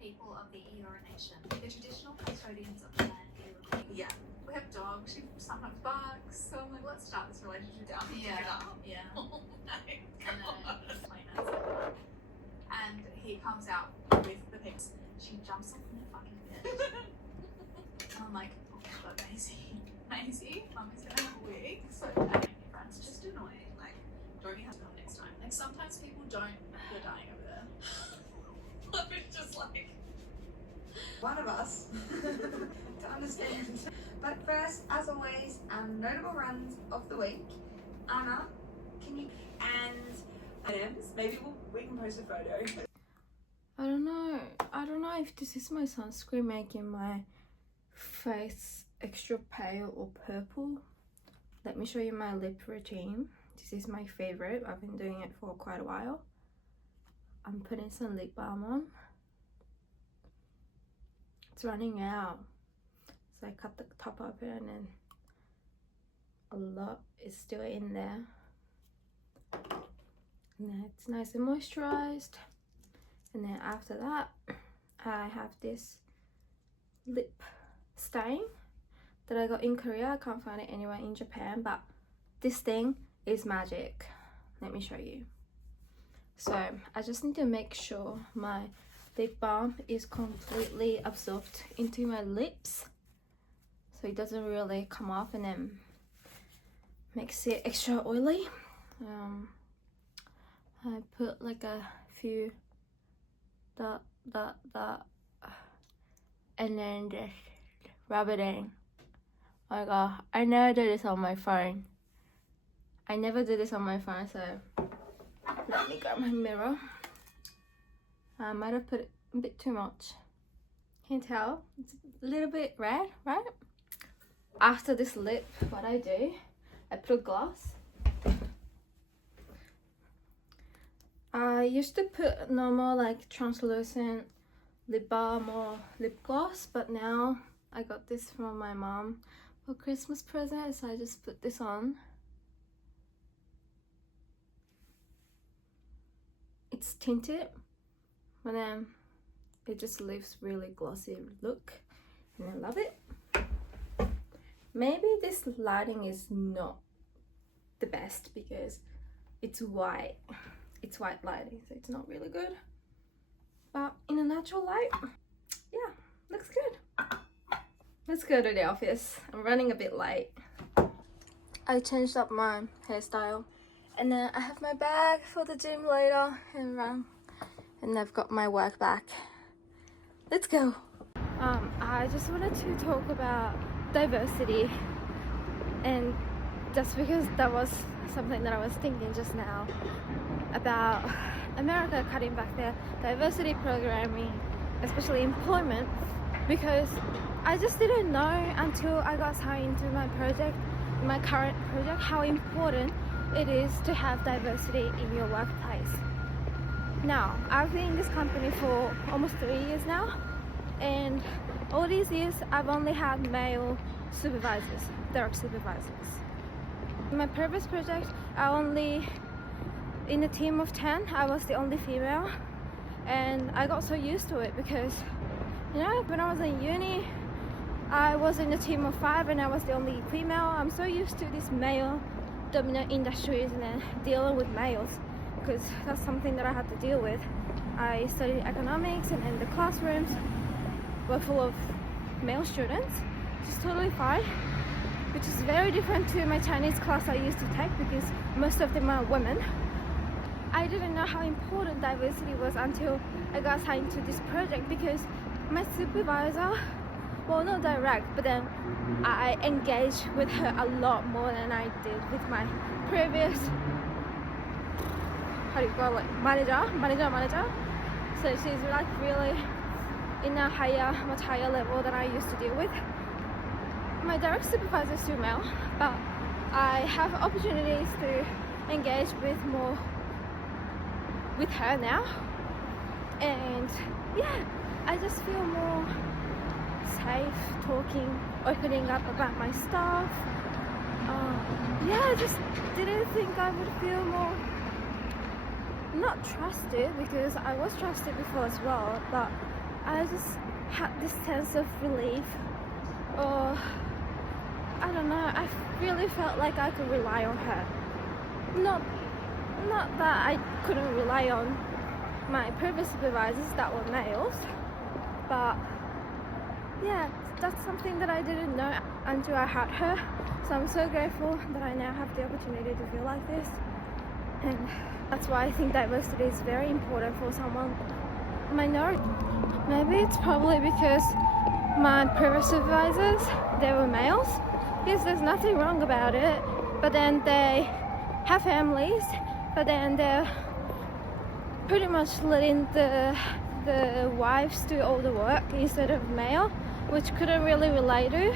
People of the Eora Nation, the traditional custodians of the land. Yeah, we have dogs. She sometimes barks, so I'm like, let's start this relationship down. Yeah. And he comes out with the pigs. She jumps on the fucking bed. And I'm like, oh my god, Maisie, Mummy's gonna have a wig. So friends, just annoying. Like, don't you have to come next time? Like sometimes people don't. They're dying over there. It's just like one of us to understand. But first, as always, notable runs of the week. Anna, can you maybe we can post a photo. I don't know if this is my sunscreen making my face extra pale or purple. Let me show you my lip routine. This is my favorite. I've been doing it for quite a while. I'm putting some lip balm on. It's running out, so I cut the top open and then a lot is still in there. And then it's nice and moisturized. And then after that, I have this lip stain that I got in Korea. I can't find it anywhere in Japan, but this thing is magic. Let me show you. So I just need to make sure my lip balm is completely absorbed into my lips, so it doesn't really come off and then makes it extra oily. I put like a few dot, and then just rub it in. Oh my god, I never do this on my phone. I never do this on my phone, so let me grab my mirror. I might have put a bit too much. Can you tell? It's a little bit red, right? After this lip, what I do, I put gloss. I used to put normal like translucent lip balm or lip gloss, but now I got this from my mom for Christmas present, so I just put this on. It's tinted, but then it just leaves really glossy look, and I love it. Maybe this lighting is not the best because it's white lighting, so it's not really good, but in a natural light, yeah, looks good. Let's go to the office. I'm running a bit late. I changed up my hairstyle, and then I have my bag for the gym later and run, and I've got my work back. Let's go. I just wanted to talk about diversity, and just because that was something that I was thinking just now about America cutting back their diversity programming, especially employment, because I just didn't know until I got signed into my current project, how important it is to have diversity in your workplace. Now, I've been in this company for almost 3 years now, and all these years I've only had male supervisors, direct supervisors. In my previous project, in a team of 10, I was the only female, and I got so used to it because, you know, when I was in uni, I was in a team of 5 and I was the only female. I'm so used to these male dominant industries and then dealing with males, because that's something that I had to deal with. I studied economics, and then the classrooms were full of male students, which is totally fine, which is very different to my Chinese class I used to take because most of them are women. I didn't know how important diversity was until I got assigned to this project, because my supervisor, well, not direct, but then I engaged with her a lot more than I did with my previous, how do you call it, manager. So she's like really in a much higher level than I used to deal with. My direct supervisor is female, but I have opportunities to engage with her now, and yeah, I just feel more safe talking, opening up about my stuff. Yeah, I just didn't think I would feel more not trusted, because I was trusted before as well, but I just had this sense of relief, or I don't know, I really felt like I could rely on her. Not that I couldn't rely on my previous supervisors that were males, but yeah, that's something that I didn't know until I had her. So I'm so grateful that I now have the opportunity to feel like this, and that's why I think diversity is very important for someone minority. Maybe it's probably because my previous supervisors, they were males. Yes, there's nothing wrong about it, but then they have families, but then they're pretty much letting the wives do all the work instead of male, which couldn't really relate to.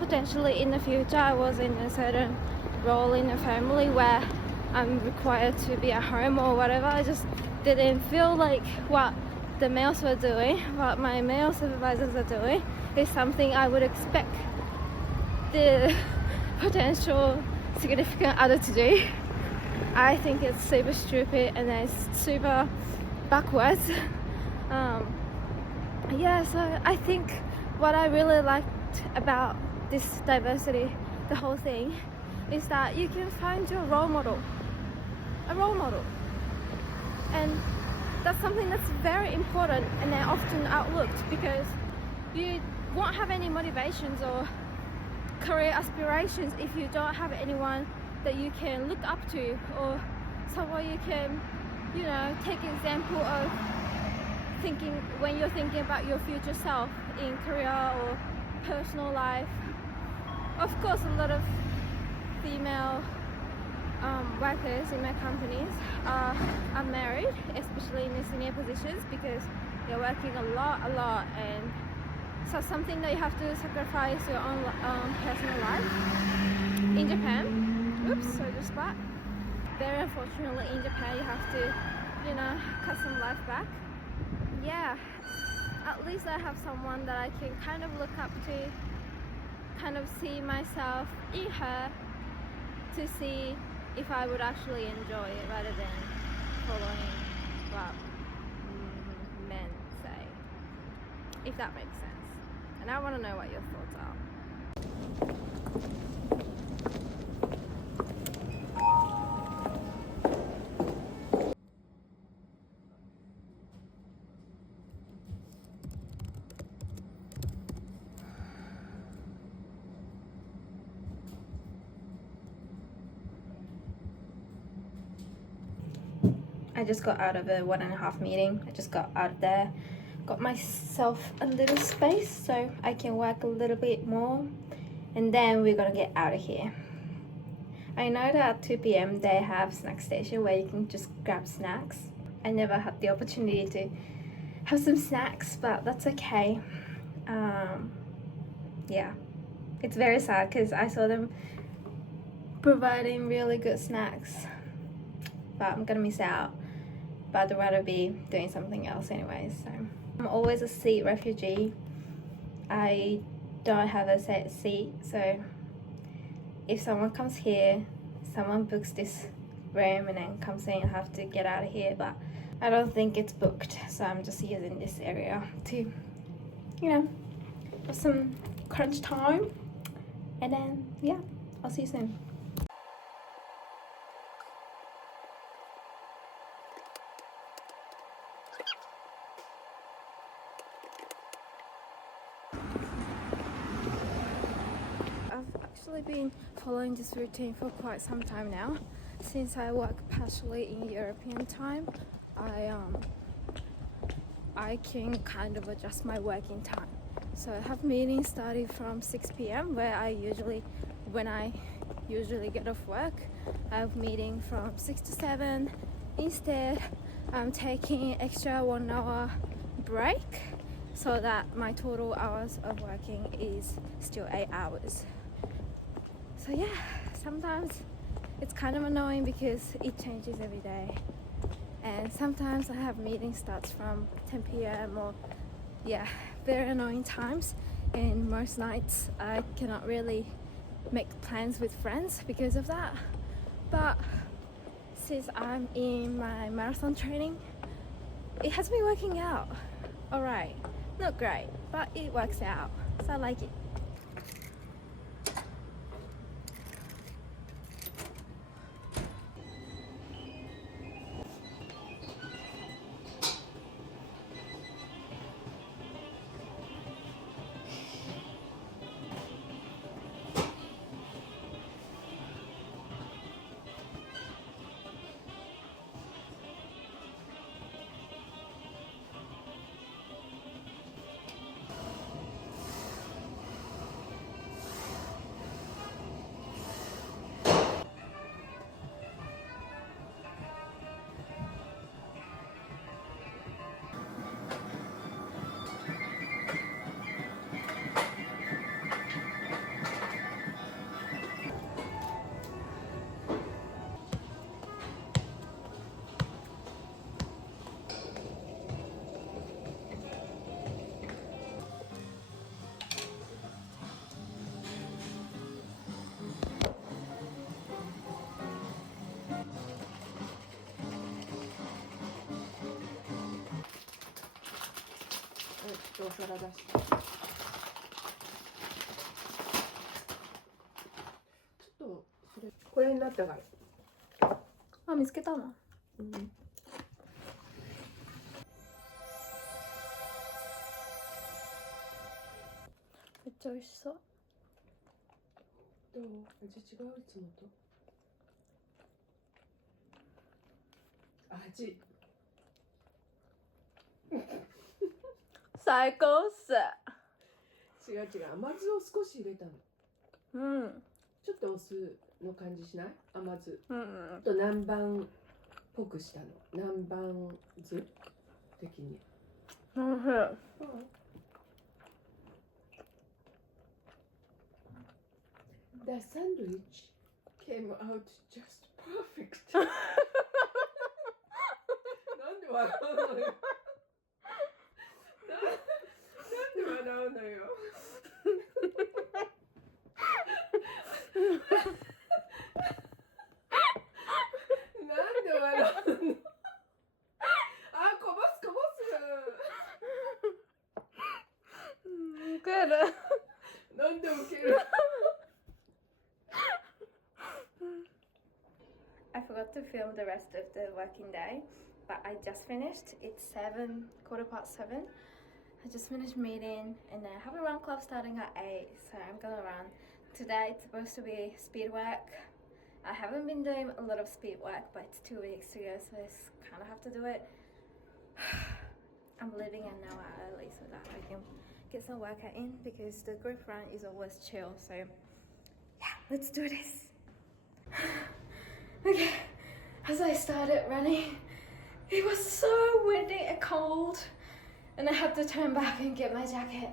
Potentially in the future I was in a certain role in a family where I'm required to be at home or whatever. I just didn't feel like what the males were doing, what my male supervisors are doing, is something I would expect the potential significant other to do. I think it's super stupid and it's super backwards. Yeah, so I think what I really liked about this diversity, the whole thing, is that you can find your role model, a role model, and that's something that's very important and they're often outlooked, because you won't have any motivations or career aspirations if you don't have anyone that you can look up to, or someone you can, you know, take example of thinking when you're thinking about your future self in career or personal life. Of course, a lot of female workers in my companies are married, especially in the senior positions, because they're working a lot, and so something that you have to sacrifice your own personal life. In Japan, oops, so just that. Very unfortunately, in Japan, you have to, you know, cut some life back. Yeah, at least I have someone that I can kind of look up to, kind of see myself in her, to see if I would actually enjoy it rather than following what men say, if that makes sense. And I want to know what your thoughts are. I just got out of a 1.5 meeting. I just got out of there, got myself a little space so I can work a little bit more, and then we're gonna get out of here. I know that at 2 p.m. they have snack station where you can just grab snacks. I never had the opportunity to have some snacks, but that's okay. Yeah, it's very sad because I saw them providing really good snacks, but I'm gonna miss out. But I'd rather be doing something else anyway. So I'm always a seat refugee. I don't have a set seat, so if someone comes here, someone books this room and then comes in, I have to get out of here. But I don't think it's booked, so I'm just using this area to, you know, have some crunch time. And then yeah, I'll see you soon. I've actually been following this routine for quite some time now. Since I work partially in European time, I can kind of adjust my working time. So I have meetings starting from 6 p.m. when I usually get off work. I have meeting from 6 to 7. Instead, I'm taking extra 1 hour break so that my total hours of working is still 8 hours. So yeah, sometimes it's kind of annoying because it changes every day, and sometimes I have meeting starts from 10 p.m. or very annoying times, and most nights I cannot really make plans with friends because of that. But since I'm in my marathon training, it has been working out alright. Not great, but it works out, so I like it.お皿出した。ちょっとそれこれになったから。あ、見つけたの？うん。めっちゃ美味しそう。どう？味違ういつもと。味。最高っす。違う違う、甘酢を少し入れたの。うん。ちょっとお酢の感じしない？甘酢。うん。と南蛮っぽくしたの。南蛮酢的に。おいしい。The sandwich came out just perfect. なんで笑うのよ。なんで笑うのよ。なんで笑うの。あ、こぼすこぼす。ウケる。なんでウケる。I forgot to film the rest of the working day, but I just finished. It's 7, 7:15. I just finished meeting, and I have a run club starting at 8, so I'm gonna run. Today it's supposed to be speed work. I haven't been doing a lot of speed work, but it's 2 weeks to go, so I kind of have to do it. I'm leaving an hour early so that I can get some workout in, because the group run is always chill. So yeah, let's do this. Okay, as I started running, it was so windy and cold, and I had to turn back and get my jacket.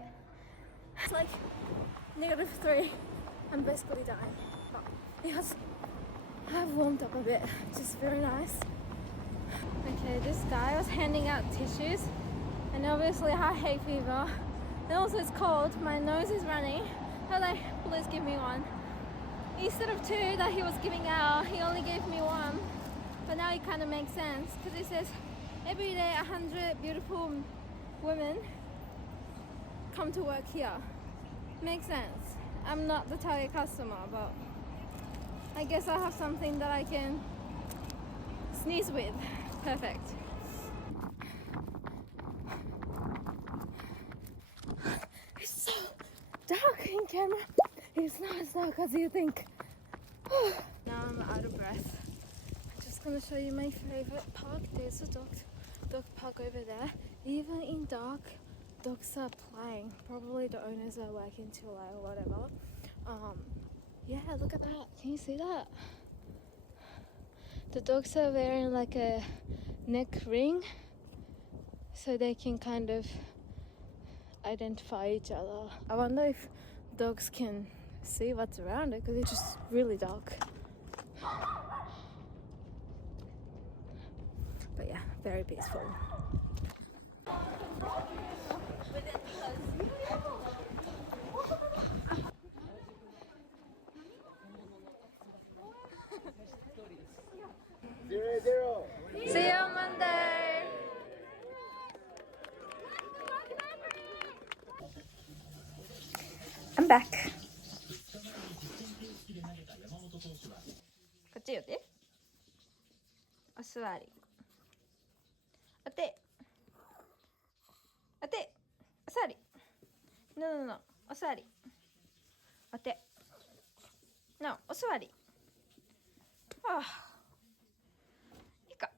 It's like -3. I'm basically dying, but because I've warmed up a bit, which is very nice. Okay, this guy was handing out tissues, and obviously I hate fever, and also it's cold, my nose is running. I was like, please give me one. Instead of 2 that he was giving out, he only gave me 1. But now it kind of makes sense, because it says every day 100 beautiful women come to work here. Makes sense. I'm not the target customer, but I guess I have something that I can sneeze with. Perfect. It's so dark in camera. It's not as dark as you think. Now I'm out of breath. I'm just gonna show you my favorite park. There's a dog park over there. Even in dark, dogs are playing. Probably the owners are working too late or whatever. Yeah, look at that. Can you see that? The dogs are wearing like a neck ring, so they can kind of identify each other. I wonder if dogs can see what's around it because it's just really dark. But yeah, very peaceful. See you on Monday. I'm back. こっちよってお座りお手お手お座りのお座りお手のお座りああいいか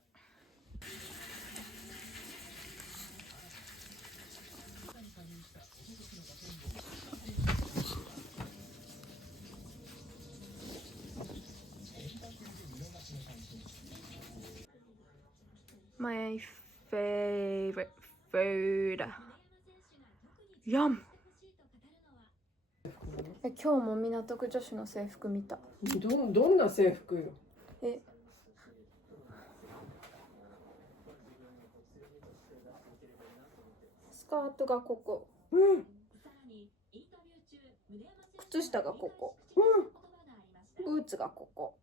My favorite food. Yum. 今日も港区女子の制服見た。どんな制服よ。スカートがここ。靴下がここ。ブーツがここ。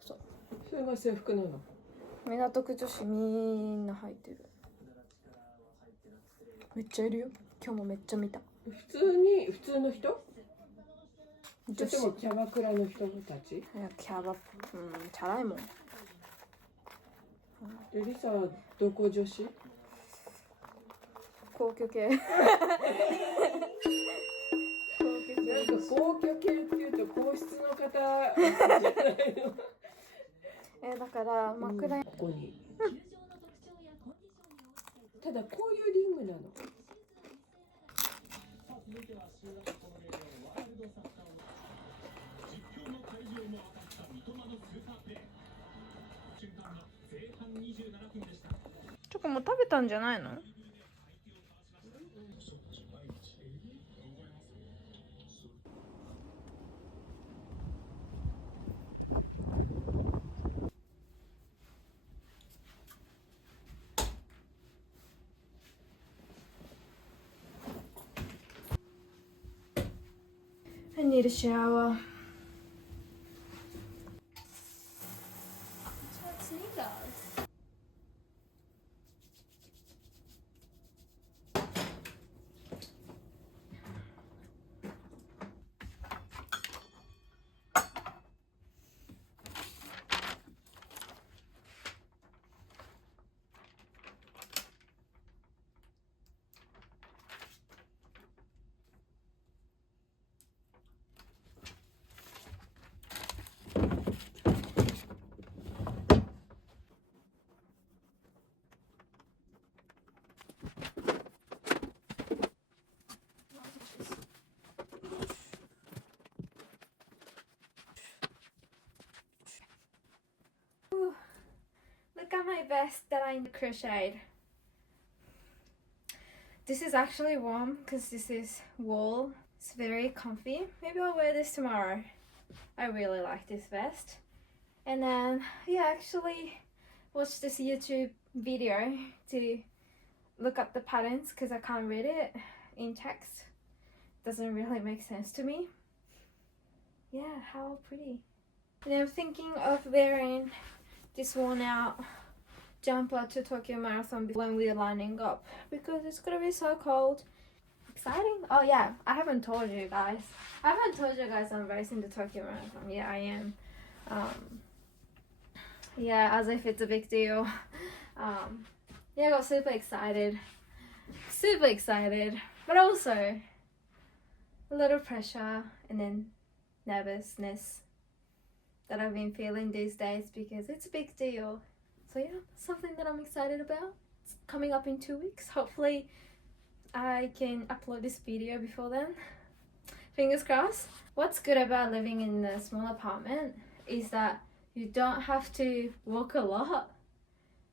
それが制服なの。港区女子みんな履いてる。めっちゃいるよ。今日もめっちゃ見た。普通の人？女子。でもキャバクラの人たち？いやキャバ、チャラいもん。でリサはどこ女子？皇居系。なんか皇居系っていうと皇室の方じゃないの？だから枕に、ここに。ただこういうリングなの。チョコもう食べたんじゃないの？I need a shower. Look at my vest that I crocheted. This is actually warm because this is wool. It's very comfy. Maybe I'll wear this tomorrow. I really like this vest. And then, yeah, actually watched this YouTube video to look up the patterns because I can't read it in text. Doesn't really make sense to me. Yeah, how pretty. And I'm thinking of wearing this worn out jumper to Tokyo Marathon when we're lining up because it's gonna be so cold. Exciting. Oh yeah, I haven't told you guys I'm racing the Tokyo Marathon. Yeah, I am. Yeah, as if it's a big deal. Yeah, I got super excited, but also a little pressure and then nervousness that I've been feeling these days because it's a big deal. So yeah, something that I'm excited about. It's coming up in 2 weeks. Hopefully I can upload this video before then. Fingers crossed. What's good about living in a small apartment is that you don't have to walk a lot.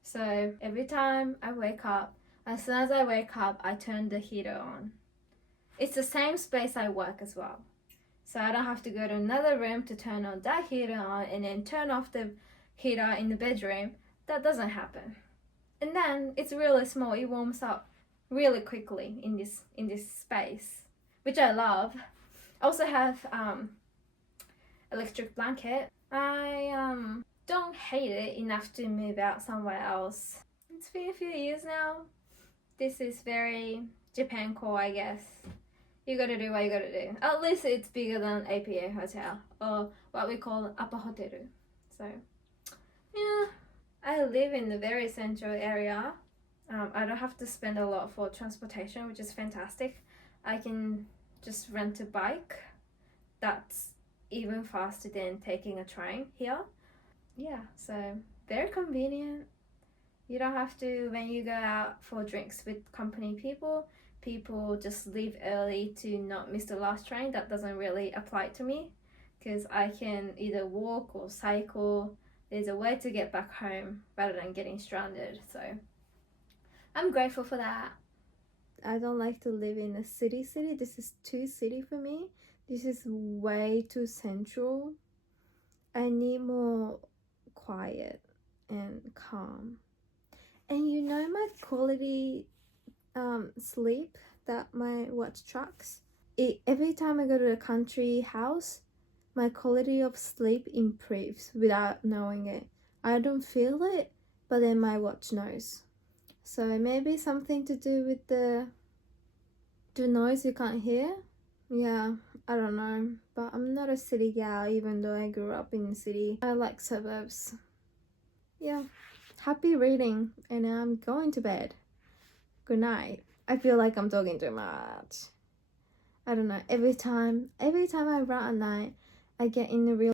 So every time I wake up, as soon as I wake up, I turn the heater on. it's the same space I work as well. So I don't have to go to another room to turn on that heater on and then turn off the heater in the bedroom. That doesn't happen. And then it's really small. It warms up really quickly in this space, which I love. I also have electric blanket. I don't hate it enough to move out somewhere else. It's been a few years now. This is very Japan core, I guess. You gotta do what you gotta do. At least it's bigger than APA hotel, or what we call upper hotel. So yeah, I live in a very central area. I don't have to spend a lot for transportation, which is fantastic. I can just rent a bike. That's even faster than taking a train here. Yeah, so very convenient. You don't have to, when you go out for drinks with company people just leave early to not miss the last train. That doesn't really apply to me because I can either walk or cycle. There's a way to get back home rather than getting stranded. So I'm grateful for that. I don't like to live in a city. This is too city for me. This is way too central. I need more quiet and calm. And you know my quality sleep that my watch tracks? Every time I go to a country house, my quality of sleep improves without knowing it. I don't feel it, but then my watch knows. So maybe something to do with the noise you can't hear? Yeah, I don't know. But I'm not a city gal even though I grew up in the city. I like suburbs. Yeah. Happy reading, and I'm going to bed. Good night. I feel like I'm talking too much. I don't know. Every time I run at night, I get in a real